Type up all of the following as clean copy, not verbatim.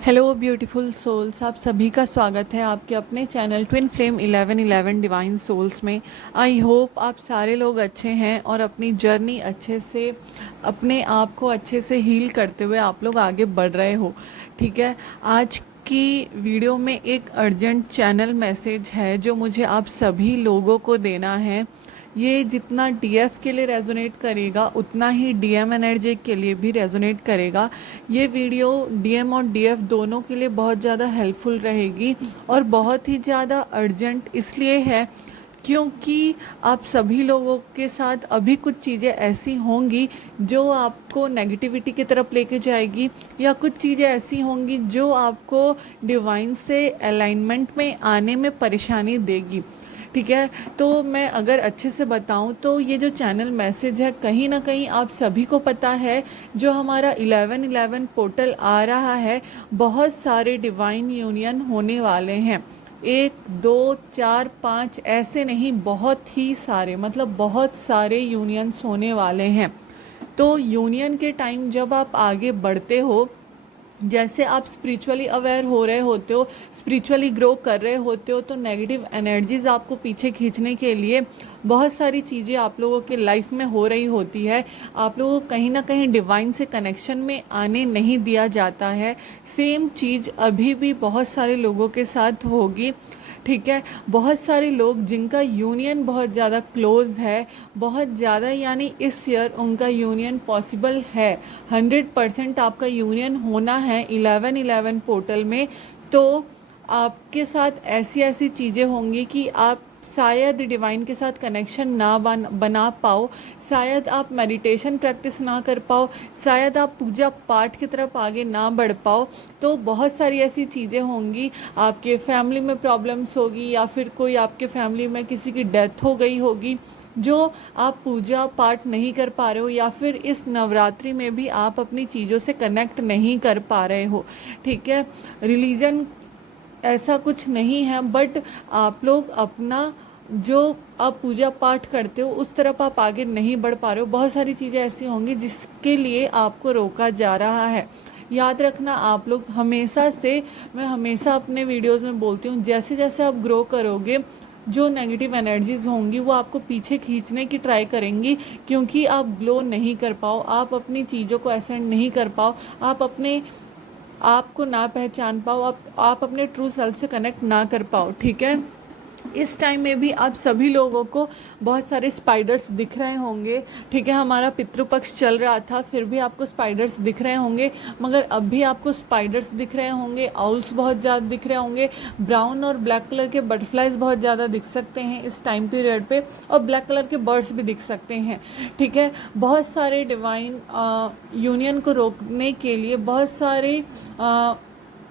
Hello beautiful souls, आप सभी का स्वागत है आपके अपने channel twin flame 1111 divine souls में। आई होप आप सारे लोग अच्छे हैं और अपनी जर्नी अच्छे से, अपने आप को अच्छे से हील करते हुए आप लोग आगे बढ़ रहे हो। ठीक है, आज की वीडियो में एक अर्जेंट चैनल मैसेज है जो मुझे आप सभी लोगों को देना है। ये जितना डीएफ के लिए रेजोनेट करेगा उतना ही डीएम एनर्जी के लिए भी रेजोनेट करेगा। ये वीडियो डीएम और डीएफ दोनों के लिए बहुत ज़्यादा हेल्पफुल रहेगी और बहुत ही ज़्यादा अर्जेंट इसलिए है क्योंकि आप सभी लोगों के साथ अभी कुछ चीज़ें ऐसी होंगी जो आपको नेगेटिविटी की तरफ लेके जाएगी, या कुछ चीज़ें ऐसी होंगी जो आपको डिवाइन से अलाइनमेंट में आने में परेशानी देगी। ठीक है, तो मैं अगर अच्छे से बताऊं तो ये जो चैनल मैसेज है, कहीं ना कहीं आप सभी को पता है जो हमारा 1111 पोर्टल आ रहा है, बहुत सारे डिवाइन यूनियन होने वाले हैं। एक दो चार पाँच ऐसे नहीं, बहुत ही सारे, मतलब बहुत सारे यूनियंस होने वाले हैं। तो यूनियन के टाइम जब आप आगे बढ़ते हो, जैसे आप स्पिरिचुअली अवेयर हो रहे होते हो, स्पिरिचुअली ग्रो कर रहे होते हो, तो नेगेटिव एनर्जीज आपको पीछे खींचने के लिए बहुत सारी चीज़ें आप लोगों के लाइफ में हो रही होती है। आप लोगों को कहीं ना कहीं डिवाइन से कनेक्शन में आने नहीं दिया जाता है। सेम चीज़ अभी भी बहुत सारे लोगों के साथ होगी। ठीक है, बहुत सारे लोग जिनका यूनियन बहुत ज़्यादा क्लोज है, बहुत ज़्यादा, यानी इस ईयर उनका यूनियन पॉसिबल है। 100% आपका यूनियन होना है 1111 पोर्टल में। तो आपके साथ ऐसी ऐसी चीज़ें होंगी कि आप शायद डिवाइन के साथ कनेक्शन ना बना पाओ, शायद आप मेडिटेशन प्रैक्टिस ना कर पाओ, शायद आप पूजा पाठ की तरफ आगे ना बढ़ पाओ। तो बहुत सारी ऐसी चीज़ें होंगी, आपके फैमिली में प्रॉब्लम्स होगी, या फिर कोई आपके फैमिली में किसी की डेथ हो गई होगी जो आप पूजा पाठ नहीं कर पा रहे हो, या फिर इस नवरात्रि में भी आप अपनी चीज़ों से कनेक्ट नहीं कर पा रहे हो। ठीक है, रिलीजन ऐसा कुछ नहीं है, बट आप लोग अपना जो आप पूजा पाठ करते हो उस तरफ आप आगे नहीं बढ़ पा रहे हो। बहुत सारी चीज़ें ऐसी होंगी जिसके लिए आपको रोका जा रहा है। याद रखना, आप लोग हमेशा से, मैं हमेशा अपने वीडियोस में बोलती हूँ, जैसे जैसे आप ग्रो करोगे जो नेगेटिव एनर्जीज होंगी वो आपको पीछे खींचने की ट्राई करेंगी, क्योंकि आप ग्लो नहीं कर पाओ, आप अपनी चीज़ों को एसेंड नहीं कर पाओ, आप अपने आपको ना पहचान पाओ, आप अपने ट्रू सेल्फ से कनेक्ट ना कर पाओ। ठीक है, इस टाइम में भी आप सभी लोगों को बहुत सारे स्पाइडर्स दिख रहे होंगे। ठीक है, हमारा पितृपक्ष चल रहा था, फिर भी आपको स्पाइडर्स दिख रहे होंगे, मगर अब भी आपको स्पाइडर्स दिख रहे होंगे, आउल्स बहुत ज़्यादा दिख रहे होंगे, ब्राउन और ब्लैक कलर के बटरफ्लाइज बहुत ज़्यादा दिख सकते हैं इस टाइम पीरियड पे, और ब्लैक कलर के बर्ड्स भी दिख सकते हैं। ठीक है, बहुत सारे डिवाइन यूनियन को रोकने के लिए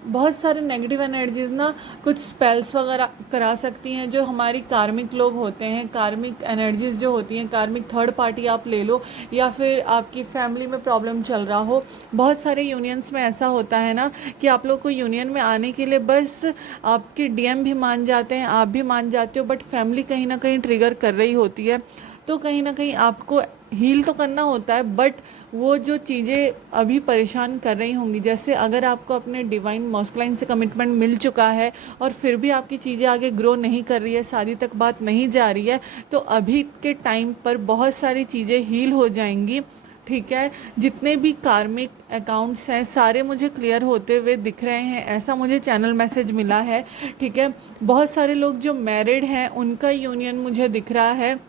बहुत सारे नेगेटिव एनर्जीज ना कुछ स्पेल्स वगैरह करा सकती हैं, जो हमारी कार्मिक लोग होते हैं, कार्मिक एनर्जीज जो होती हैं, कार्मिक थर्ड पार्टी आप ले लो, या फिर आपकी फैमिली में प्रॉब्लम चल रहा हो। बहुत सारे यूनियंस में ऐसा होता है ना कि आप लोग को यूनियन में आने के लिए बस आपके डीएम भी मान जाते हैं, आप भी मान जाते हो, बट फैमिली कहीं ना कहीं ट्रिगर कर रही होती है। तो कहीं ना कहीं आपको हील तो करना होता है, बट वो जो चीज़ें अभी परेशान कर रही होंगी, जैसे अगर आपको अपने डिवाइन मॉस्कुलाइन से कमिटमेंट मिल चुका है और फिर भी आपकी चीज़ें आगे ग्रो नहीं कर रही है, शादी तक बात नहीं जा रही है, तो अभी के टाइम पर बहुत सारी चीज़ें हील हो जाएंगी। ठीक है, जितने भी कार्मिक अकाउंट्स हैं सारे मुझे क्लियर होते हुए दिख रहे हैं, ऐसा मुझे चैनल मैसेज मिला है। ठीक है, बहुत सारे लोग जो मैरिड हैं उनका यूनियन मुझे दिख रहा है।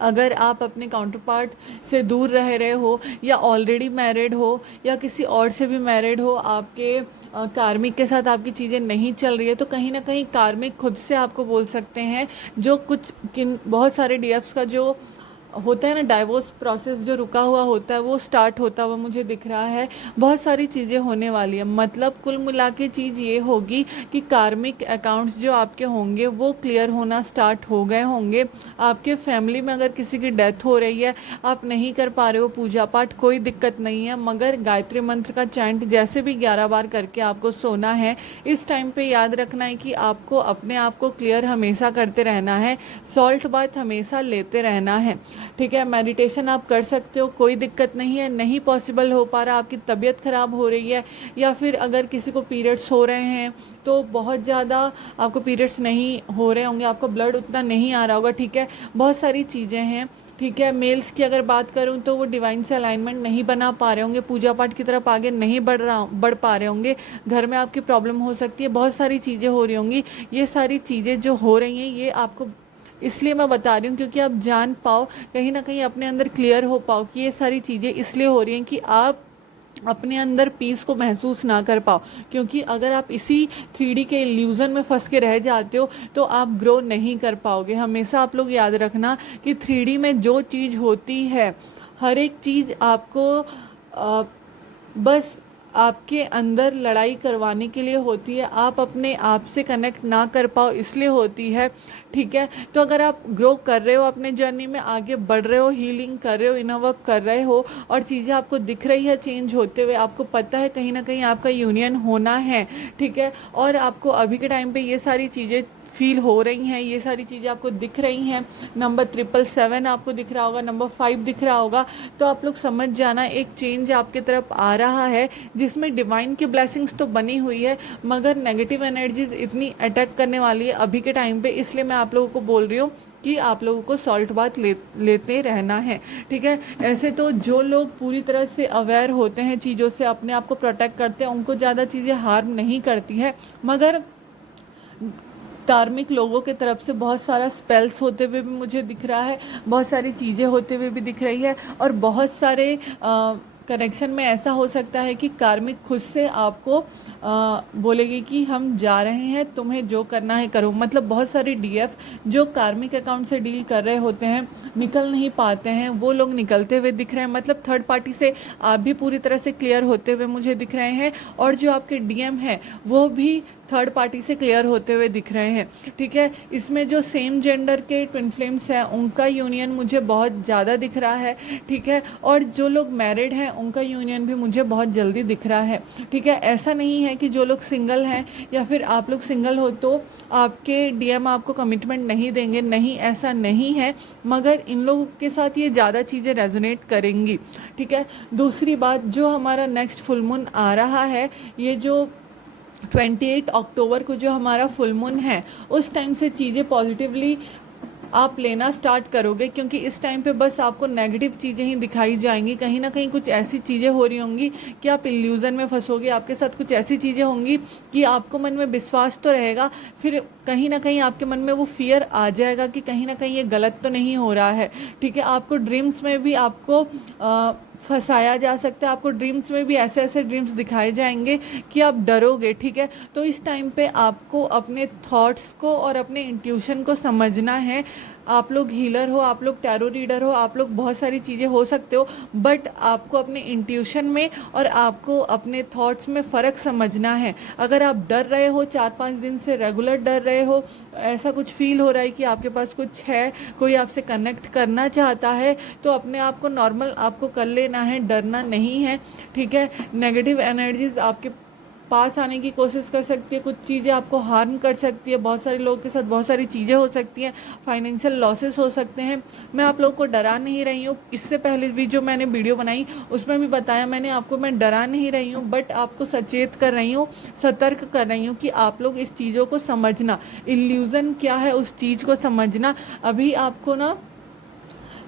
अगर आप अपने काउंटर पार्ट से दूर रह रहे हो, या ऑलरेडी मैरिड हो, या किसी और से भी मैरिड हो, आपके कार्मिक के साथ आपकी चीज़ें नहीं चल रही है, तो कहीं ना कहीं कार्मिक खुद से आपको बोल सकते हैं, जो कुछ किन बहुत सारे डीएफ्स का जो होता है ना, डाइवोर्स प्रोसेस जो रुका हुआ होता है वो स्टार्ट होता हुआ मुझे दिख रहा है। बहुत सारी चीज़ें होने वाली है, मतलब कुल मिला के चीज़ ये होगी कि कार्मिक अकाउंट्स जो आपके होंगे वो क्लियर होना स्टार्ट हो गए होंगे। आपके फैमिली में अगर किसी की डेथ हो रही है, आप नहीं कर पा रहे हो पूजा पाठ, कोई दिक्कत नहीं है, मगर गायत्री मंत्र का चैंट जैसे भी 11 बार करके आपको सोना है। इस टाइम पे याद रखना है कि आपको अपने आप को क्लियर हमेशा करते रहना है, सॉल्ट बाथ हमेशा लेते रहना है। ठीक है, मेडिटेशन आप कर सकते हो, कोई दिक्कत नहीं है। नहीं पॉसिबल हो पा रहा, आपकी तबीयत ख़राब हो रही है, या फिर अगर किसी को पीरियड्स हो रहे हैं तो बहुत ज़्यादा आपको पीरियड्स नहीं हो रहे होंगे, आपका ब्लड उतना नहीं आ रहा होगा, ठीक है, बहुत सारी चीज़ें हैं। ठीक है, मेल्स की अगर बात करूं तो वो डिवाइन से अलाइनमेंट नहीं बना पा रहे होंगे, पूजा पाठ की तरफ आगे नहीं बढ़ पा रहे होंगे, घर में आपकी प्रॉब्लम हो सकती है, बहुत सारी चीज़ें हो रही होंगी। ये सारी चीज़ें जो हो रही हैं ये आपको इसलिए मैं बता रही हूँ क्योंकि आप जान पाओ, कहीं ना कहीं अपने अंदर क्लियर हो पाओ कि ये सारी चीज़ें इसलिए हो रही हैं कि आप अपने अंदर पीस को महसूस ना कर पाओ। क्योंकि अगर आप इसी 3D के इल्यूज़न में फंस के रह जाते हो तो आप ग्रो नहीं कर पाओगे। हमेशा आप लोग याद रखना कि 3D में जो चीज़ होती है, हर एक चीज़ आपको बस आपके अंदर लड़ाई करवाने के लिए होती है, आप अपने आप से कनेक्ट ना कर पाओ इसलिए होती है। ठीक है, तो अगर आप ग्रो कर रहे हो, अपने जर्नी में आगे बढ़ रहे हो, हीलिंग कर रहे हो, इनर वर्क कर रहे हो और चीज़ें आपको दिख रही है चेंज होते हुए, आपको पता है कहीं ना कहीं आपका यूनियन होना है, ठीक है, और आपको अभी के टाइम पे ये सारी चीज़ें फील हो रही हैं, ये सारी चीज़ें आपको दिख रही हैं, नंबर 777 आपको दिख रहा होगा, नंबर 5 दिख रहा होगा, तो आप लोग समझ जाना एक चेंज आपके तरफ आ रहा है जिसमें डिवाइन की ब्लेसिंग्स तो बनी हुई है, मगर नेगेटिव एनर्जीज इतनी अटैक करने वाली है अभी के टाइम पे, इसलिए मैं आप लोगों को बोल रही हूँ कि आप लोगों को सॉल्ट बाथ लेते रहना है। ठीक है, ऐसे तो जो लोग पूरी तरह से अवेयर होते हैं चीज़ों से, अपने आप को प्रोटेक्ट करते हैं, उनको ज़्यादा चीज़ें हार्म नहीं करती है, मगर कार्मिक लोगों के तरफ से बहुत सारा स्पेल्स होते हुए भी मुझे दिख रहा है, बहुत सारी चीज़ें होते हुए भी दिख रही है, और बहुत सारे कनेक्शन में ऐसा हो सकता है कि कार्मिक खुद से आपको बोलेगी कि हम जा रहे हैं, तुम्हें जो करना है करो। मतलब बहुत सारे डीएफ जो कार्मिक अकाउंट से डील कर रहे होते हैं, निकल नहीं पाते हैं, वो लोग निकलते हुए दिख रहे हैं। मतलब थर्ड पार्टी से आप भी पूरी तरह से क्लियर होते हुए मुझे दिख रहे हैं, और जो आपके डीएम हैं वो भी थर्ड पार्टी से क्लियर होते हुए दिख रहे हैं। ठीक है, इसमें जो सेम जेंडर के ट्विन फ्लेम्स हैं उनका यूनियन मुझे बहुत ज़्यादा दिख रहा है। ठीक है, और जो लोग मैरिड हैं उनका यूनियन भी मुझे बहुत जल्दी दिख रहा है। ठीक है, ऐसा नहीं है कि जो लोग सिंगल हैं या फिर आप लोग सिंगल हो तो आपके डीएम आपको कमिटमेंट नहीं देंगे, नहीं, ऐसा नहीं है, मगर इन लोगों के साथ ये ज़्यादा चीज़ें रेजोनेट करेंगी। ठीक है, दूसरी बात, जो हमारा नेक्स्ट फुल मून आ रहा है, ये जो 28 अक्टूबर को जो हमारा फुल मून है, उस टाइम से चीज़ें पॉजिटिवली आप लेना स्टार्ट करोगे, क्योंकि इस टाइम पे बस आपको नेगेटिव चीज़ें ही दिखाई जाएंगी। कहीं ना कहीं कुछ ऐसी चीज़ें हो रही होंगी कि आप इल्यूज़न में फंसोगे, आपके साथ कुछ ऐसी चीज़ें होंगी कि आपको मन में विश्वास तो रहेगा, फिर कहीं ना कहीं आपके मन में वो फियर आ जाएगा कि कहीं ना कहीं ये गलत तो नहीं हो रहा है। ठीक है, आपको ड्रीम्स में भी आपको फंसाया जा सकता है, आपको ड्रीम्स में भी ऐसे ऐसे ड्रीम्स दिखाए जाएंगे कि आप डरोगे। ठीक है, तो इस टाइम पे आपको अपने थॉट्स को और अपने इंट्यूशन को समझना है। आप लोग हीलर हो, आप लोग टैरो रीडर हो, आप लोग बहुत सारी चीज़ें हो सकते हो, बट आपको अपने इंट्यूशन में और आपको अपने थॉट्स में फ़र्क समझना है। अगर आप डर रहे हो, 4-5 दिन से रेगुलर डर रहे हो, ऐसा कुछ फील हो रहा है कि आपके पास कुछ है, कोई आपसे कनेक्ट करना चाहता है, तो अपने आप को नॉर्मल आपको कर लेना है, डरना नहीं है। ठीक है, नेगेटिव एनर्जीज आपके पास आने की कोशिश कर सकती है, कुछ चीज़ें आपको हार्म कर सकती है, बहुत सारे लोगों के साथ बहुत सारी चीज़ें हो सकती हैं, फाइनेंशियल लॉसेस हो सकते हैं। मैं आप लोगों को डरा नहीं रही हूँ, इससे पहले भी जो मैंने वीडियो बनाई उसमें भी बताया मैंने आपको, मैं डरा नहीं रही हूँ, बट आपको सचेत कर रही हूँ, सतर्क कर रही हूँ कि आप लोग इस चीज़ों को समझना, इल्यूज़न क्या है उस चीज़ को समझना। अभी आपको ना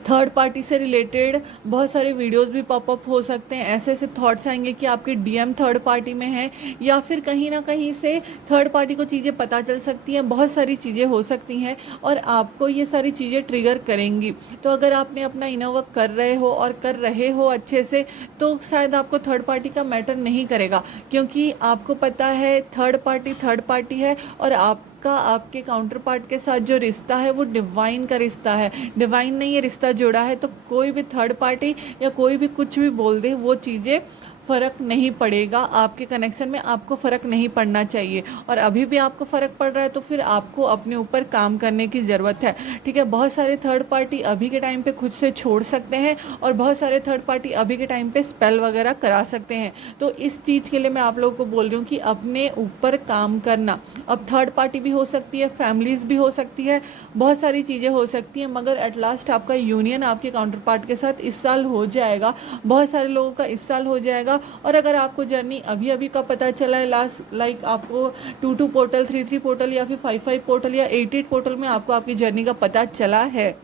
थर्ड पार्टी से रिलेटेड बहुत सारे वीडियोस भी पॉपअप हो सकते हैं, ऐसे ऐसे थॉट्स आएंगे कि आपके डीएम थर्ड पार्टी में है, या फिर कहीं ना कहीं से थर्ड पार्टी को चीज़ें पता चल सकती हैं, बहुत सारी चीज़ें हो सकती हैं और आपको ये सारी चीज़ें ट्रिगर करेंगी। तो अगर आपने अपना इनर वर्क कर रहे हो और कर रहे हो अच्छे से, तो शायद आपको थर्ड पार्टी का मैटर नहीं करेगा, क्योंकि आपको पता है थर्ड पार्टी है, और आपका आपके काउंटर पार्ट के साथ जो रिश्ता है वो डिवाइन का रिश्ता है, डिवाइन ने ये रिश्ता जोड़ा है। तो कोई भी थर्ड पार्टी या कोई भी कुछ भी बोल दे, वो चीज़ें फ़र्क नहीं पड़ेगा, आपके कनेक्शन में आपको फ़र्क नहीं पड़ना चाहिए। और अभी भी आपको फ़र्क पड़ रहा है तो फिर आपको अपने ऊपर काम करने की ज़रूरत है, ठीक है। बहुत सारे थर्ड पार्टी अभी के टाइम पे खुद से छोड़ सकते हैं और बहुत सारे थर्ड पार्टी अभी के टाइम पे स्पेल वगैरह करा सकते हैं। तो इस चीज़ के लिए मैं आप लोगों को बोल रही हूँ कि अपने ऊपर काम करना। अब थर्ड पार्टी भी हो सकती है, फैमिलीज़ भी हो सकती है, बहुत सारी चीज़ें हो सकती हैं, मगर एट लास्ट आपका यूनियन आपके काउंटर पार्ट के साथ इस साल हो जाएगा। बहुत सारे लोगों का इस साल हो जाएगा। और अगर आपको जर्नी अभी अभी का पता चला है, लास्ट लाइक आपको 2-2 पोर्टल, 3-3 पोर्टल या फिर 5-5 पोर्टल या 8-8 पोर्टल में आपको आपकी जर्नी का पता चला है,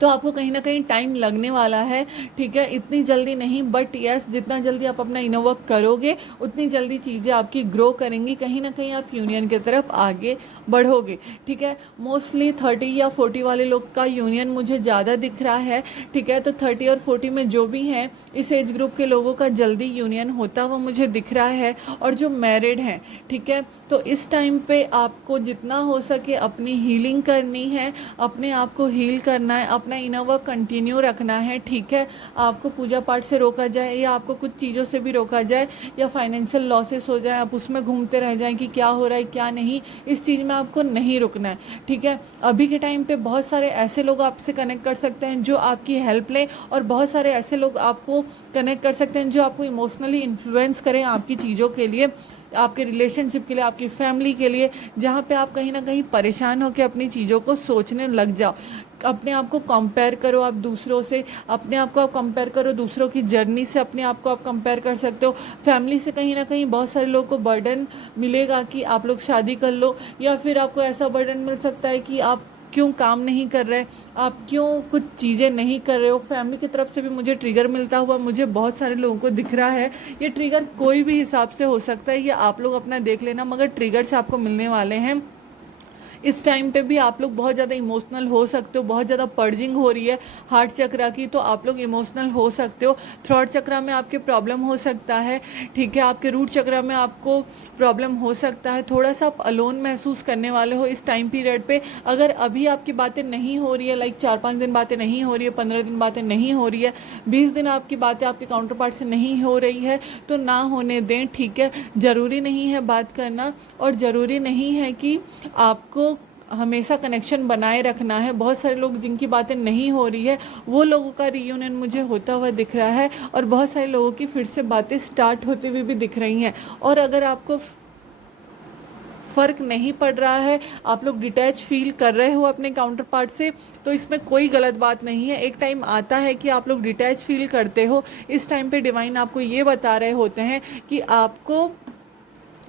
तो आपको कहीं ना कहीं टाइम लगने वाला है, ठीक है। इतनी जल्दी नहीं, बट यस जितना जल्दी आप अपना इनर वर्क करोगे उतनी जल्दी चीज़ें आपकी ग्रो करेंगी, कहीं ना कहीं आप यूनियन की तरफ आगे बढ़ोगे, ठीक है। मोस्टली 30 या 40 वाले लोग का यूनियन मुझे ज़्यादा दिख रहा है, ठीक है। तो 30 और 40 में जो भी हैं इस एज ग्रुप के लोगों का जल्दी यूनियन होता हुआ मुझे दिख रहा है। और जो मैरिड हैं, ठीक है, तो इस टाइम पे आपको जितना हो सके अपनी हीलिंग करनी है, अपने आप को हील करना है, अपना इनर वर्क कंटिन्यू रखना है, ठीक है। आपको पूजा पाठ से रोका जाए या आपको कुछ चीज़ों से भी रोका जाए या फाइनेंशियल लॉसेस हो जाए, आप उसमें घूमते रह जाएं कि क्या हो रहा है क्या नहीं, इस चीज़ में आपको नहीं रुकना है, ठीक है। अभी के टाइम पे बहुत सारे ऐसे लोग आपसे कनेक्ट कर सकते हैं जो आपकी हेल्प लें, और बहुत सारे ऐसे लोग आपको कनेक्ट कर सकते हैं जो आपको इमोशनली इन्फ्लुएंस करें आपकी चीज़ों के लिए, आपके रिलेशनशिप के लिए, आपकी फैमिली के लिए, जहाँ पे आप कहीं ना कहीं परेशान होकर अपनी चीज़ों को सोचने लग जाओ। अपने आप को कंपेयर करो आप दूसरों से, अपने आप को आप कंपेयर करो दूसरों की जर्नी से, अपने आप को आप कंपेयर कर सकते हो फैमिली से। कहीं ना कहीं बहुत सारे लोगों को बर्डन मिलेगा कि आप लोग शादी कर लो, या फिर आपको ऐसा बर्डन मिल सकता है कि आप क्यों काम नहीं कर रहे, आप क्यों कुछ चीज़ें नहीं कर रहे हो। फैमिली की तरफ से भी मुझे ट्रिगर मिलता हुआ मुझे बहुत सारे लोगों को दिख रहा है। ये ट्रिगर कोई भी हिसाब से हो सकता है, ये आप लोग अपना देख लेना, मगर ट्रिगर्स आपको मिलने वाले हैं। इस टाइम पे भी आप लोग बहुत ज़्यादा इमोशनल हो सकते हो, बहुत ज़्यादा पर्जिंग हो रही है हार्ट चक्रा की, तो आप लोग इमोशनल हो सकते हो। थ्रोट चक्रा में आपके प्रॉब्लम हो सकता है, ठीक है। आपके रूट चक्रा में आपको प्रॉब्लम हो सकता है, थोड़ा सा आप अलोन महसूस करने वाले हो इस टाइम पीरियड पे। अगर अभी आपकी बातें नहीं हो रही है, लाइक 4-5 दिन बातें नहीं हो रही है, 15 दिन बातें नहीं हो रही है, 20 दिन आपकी बातें आपके काउंटर पार्ट से नहीं हो रही है, तो ना होने दें, ठीक है। ज़रूरी नहीं है बात करना, और ज़रूरी नहीं है कि आपको हमेशा कनेक्शन बनाए रखना है। बहुत सारे लोग जिनकी बातें नहीं हो रही है वो लोगों का रीयूनियन मुझे होता हुआ दिख रहा है, और बहुत सारे लोगों की फिर से बातें स्टार्ट होते हुए भी दिख रही हैं। और अगर आपको फ़र्क नहीं पड़ रहा है, आप लोग डिटैच फील कर रहे हो अपने काउंटर पार्ट से, तो इसमें कोई गलत बात नहीं है। एक टाइम आता है कि आप लोग डिटैच फील करते हो, इस टाइम पे डिवाइन आपको ये बता रहे होते हैं कि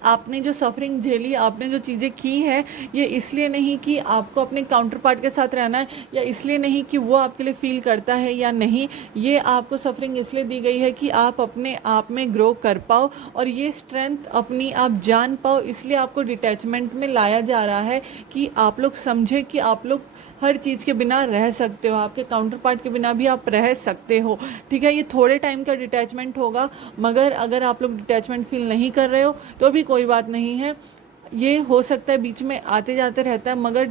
आपने जो सफरिंग झेली, आपने जो चीज़ें की हैं, ये इसलिए नहीं कि आपको अपने काउंटर पार्ट के साथ रहना है, या इसलिए नहीं कि वो आपके लिए फील करता है या नहीं। ये आपको सफरिंग इसलिए दी गई है कि आप अपने आप में ग्रो कर पाओ और ये स्ट्रेंथ अपनी आप जान पाओ, इसलिए आपको डिटैचमेंट में लाया जा रहा है कि आप लोग समझे कि आप लोग हर चीज़ के बिना रह सकते हो, आपके काउंटर पार्ट के बिना भी आप रह सकते हो, ठीक है। ये थोड़े टाइम का डिटैचमेंट होगा, मगर अगर आप लोग डिटैचमेंट फील नहीं कर रहे हो तो भी कोई बात नहीं है। ये हो सकता है बीच में आते जाते रहता है, मगर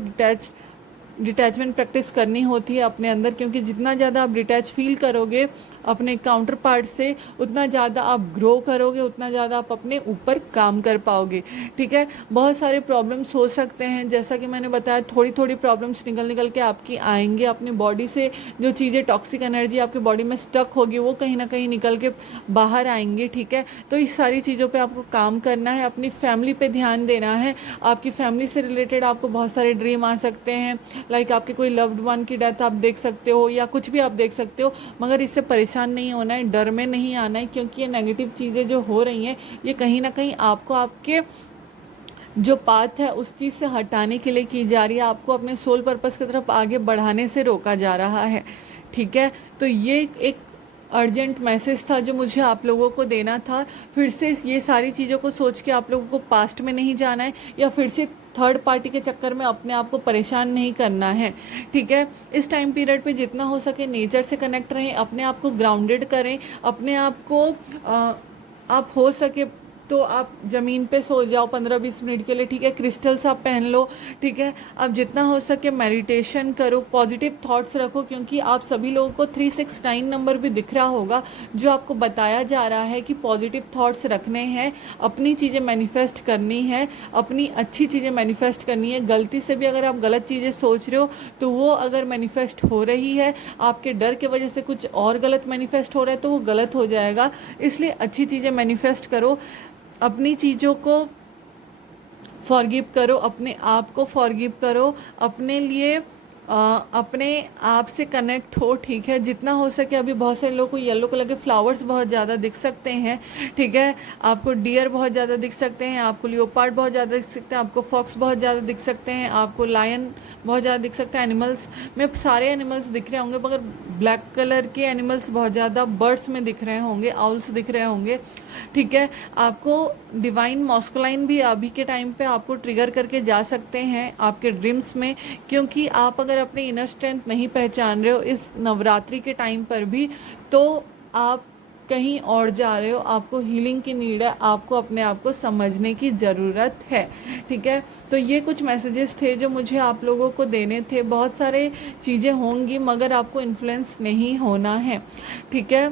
डिटैचमेंट प्रैक्टिस करनी होती है अपने अंदर, क्योंकि जितना ज़्यादा आप डिटैच फील करोगे अपने काउंटर पार्ट से, उतना ज़्यादा आप ग्रो करोगे, उतना ज़्यादा आप अपने ऊपर काम कर पाओगे, ठीक है। बहुत सारे प्रॉब्लम्स हो सकते हैं, जैसा कि मैंने बताया, थोड़ी थोड़ी प्रॉब्लम्स निकल के आपकी आएंगे। अपनी बॉडी से जो चीज़ें टॉक्सिक एनर्जी आपकी बॉडी में स्टक होगी वो कहीं ना कहीं निकल के बाहर आएंगी, ठीक है। तो इस सारी चीज़ों पर आपको काम करना है, अपनी फैमिली पर ध्यान देना है। आपकी फैमिली से रिलेटेड आपको बहुत सारे ड्रीम आ सकते हैं, लाइक आपके कोई लव्ड वन की डेथ आप देख सकते हो या कुछ भी आप देख सकते हो, मगर इससे परेशान नहीं होना है, डर में नहीं आना है, क्योंकि ये नेगेटिव चीज़ें जो हो रही हैं ये कहीं ना कहीं आपको आपके जो पाथ है उस चीज़ से हटाने के लिए की जा रही है, आपको अपने सोल पर्पस की तरफ आगे बढ़ाने से रोका जा रहा है, ठीक है। तो ये एक अर्जेंट मैसेज था जो मुझे आप लोगों को देना था। फिर से ये सारी चीज़ों को सोच के आप लोगों को पास्ट में नहीं जाना है, या फिर से थर्ड पार्टी के चक्कर में अपने आप को परेशान नहीं करना है, ठीक है। इस टाइम पीरियड पे जितना हो सके नेचर से कनेक्ट रहें, अपने आप को ग्राउंडेड करें, अपने आप को आप हो सके तो आप ज़मीन पे सो जाओ 15-20 मिनट के लिए, ठीक है। क्रिस्टल्स आप पहन लो, ठीक है। अब जितना हो सके मेडिटेशन करो, पॉजिटिव थॉट्स रखो, क्योंकि आप सभी लोगों को 369 नंबर भी दिख रहा होगा, जो आपको बताया जा रहा है कि पॉजिटिव थॉट्स रखने हैं, अपनी चीज़ें मैनिफेस्ट करनी है, अपनी अच्छी चीज़ें मैनिफेस्ट करनी है। गलती से भी अगर आप गलत चीज़ें सोच रहे हो तो वो अगर मैनिफेस्ट हो रही है, आपके डर के वजह से कुछ और गलत मैनिफेस्ट हो रहा है, तो वो गलत हो जाएगा। इसलिए अच्छी चीज़ें मैनिफेस्ट करो, अपनी चीज़ों को फॉरगिव करो, अपने आप को फॉरगिव करो, अपने लिए अपने आप से कनेक्ट हो, ठीक है। जितना हो सके, अभी बहुत सारे लोगों को येलो कलर के फ्लावर्स बहुत ज़्यादा दिख सकते हैं, ठीक है। आपको डियर बहुत ज़्यादा दिख सकते हैं, आपको लियोपार्ड बहुत ज़्यादा दिख सकते हैं, आपको फॉक्स बहुत ज़्यादा दिख सकते हैं, आपको लायन बहुत ज़्यादा दिख सकता है। एनिमल्स में सारे एनिमल्स दिख रहे होंगे, मगर ब्लैक कलर के एनिमल्स बहुत ज़्यादा बर्ड्स में दिख रहे होंगे, आउल्स दिख रहे होंगे, ठीक है। आपको डिवाइन मॉस्कुलाइन भी अभी के टाइम पे आपको ट्रिगर करके जा सकते हैं आपके ड्रीम्स में, क्योंकि आप अगर अपने इनर स्ट्रेंथ नहीं पहचान रहे हो इस नवरात्रि के टाइम पर भी, तो आप कहीं और जा रहे हो। आपको हीलिंग की नीड है, आपको अपने आप को समझने की ज़रूरत है, ठीक है। तो ये कुछ मैसेजेस थे जो मुझे आप लोगों को देने थे। बहुत सारे चीज़ें होंगी, मगर आपको इन्फ्लुएंस नहीं होना है, ठीक है।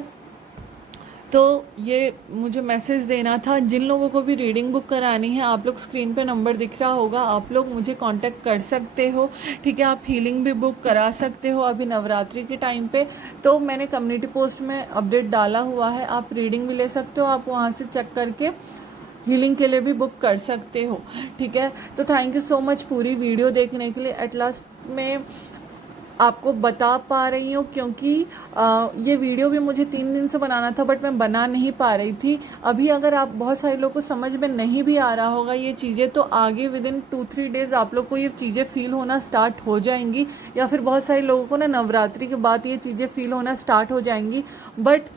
तो ये मुझे मैसेज देना था। जिन लोगों को भी रीडिंग बुक करानी है, आप लोग स्क्रीन पे नंबर दिख रहा होगा, आप लोग मुझे कांटेक्ट कर सकते हो, ठीक है। आप हीलिंग भी बुक करा सकते हो अभी नवरात्रि के टाइम पे। तो मैंने कम्युनिटी पोस्ट में अपडेट डाला हुआ है, आप रीडिंग भी ले सकते हो, आप वहाँ से चेक करके हीलिंग के लिए भी बुक कर सकते हो, ठीक है। तो थैंक यू सो मच पूरी वीडियो देखने के लिए। एट लास्ट में आपको बता पा रही हूँ, क्योंकि ये वीडियो भी मुझे 3 दिन से बनाना था, बट मैं बना नहीं पा रही थी। अभी अगर आप बहुत सारे लोगों को समझ में नहीं भी आ रहा होगा ये चीज़ें, तो आगे विदिन 2-3 डेज़ आप लोग को ये चीज़ें फील होना स्टार्ट हो जाएंगी, या फिर बहुत सारे लोगों को ना नवरात्रि के बाद ये चीज़ें फील होना स्टार्ट हो जाएंगी। बट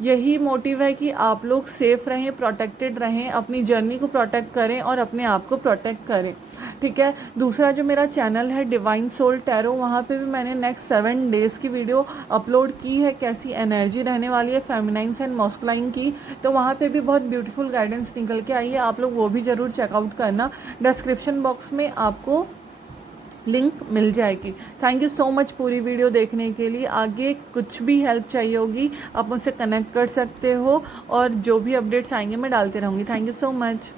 यही मोटिव है कि आप लोग सेफ रहें, प्रोटेक्टेड रहें, अपनी जर्नी को प्रोटेक्ट करें और अपने आप को प्रोटेक्ट करें, ठीक है। दूसरा जो मेरा चैनल है डिवाइन सोल टैरो, वहाँ पे भी मैंने नेक्स्ट 7 डेज़ की वीडियो अपलोड की है, कैसी एनर्जी रहने वाली है फेमिनाइन एंड मॉस्कुलाइन की। तो वहाँ पे भी बहुत ब्यूटीफुल गाइडेंस निकल के आई है, आप लोग वो भी ज़रूर चेकआउट करना। डिस्क्रिप्शन बॉक्स में आपको लिंक मिल जाएगी। थैंक यू सो मच पूरी वीडियो देखने के लिए। आगे कुछ भी हेल्प चाहिए होगी आप मुझसे कनेक्ट कर सकते हो, और जो भी अपडेट्स आएंगे मैं डालते रहूँगी। Thank you so much.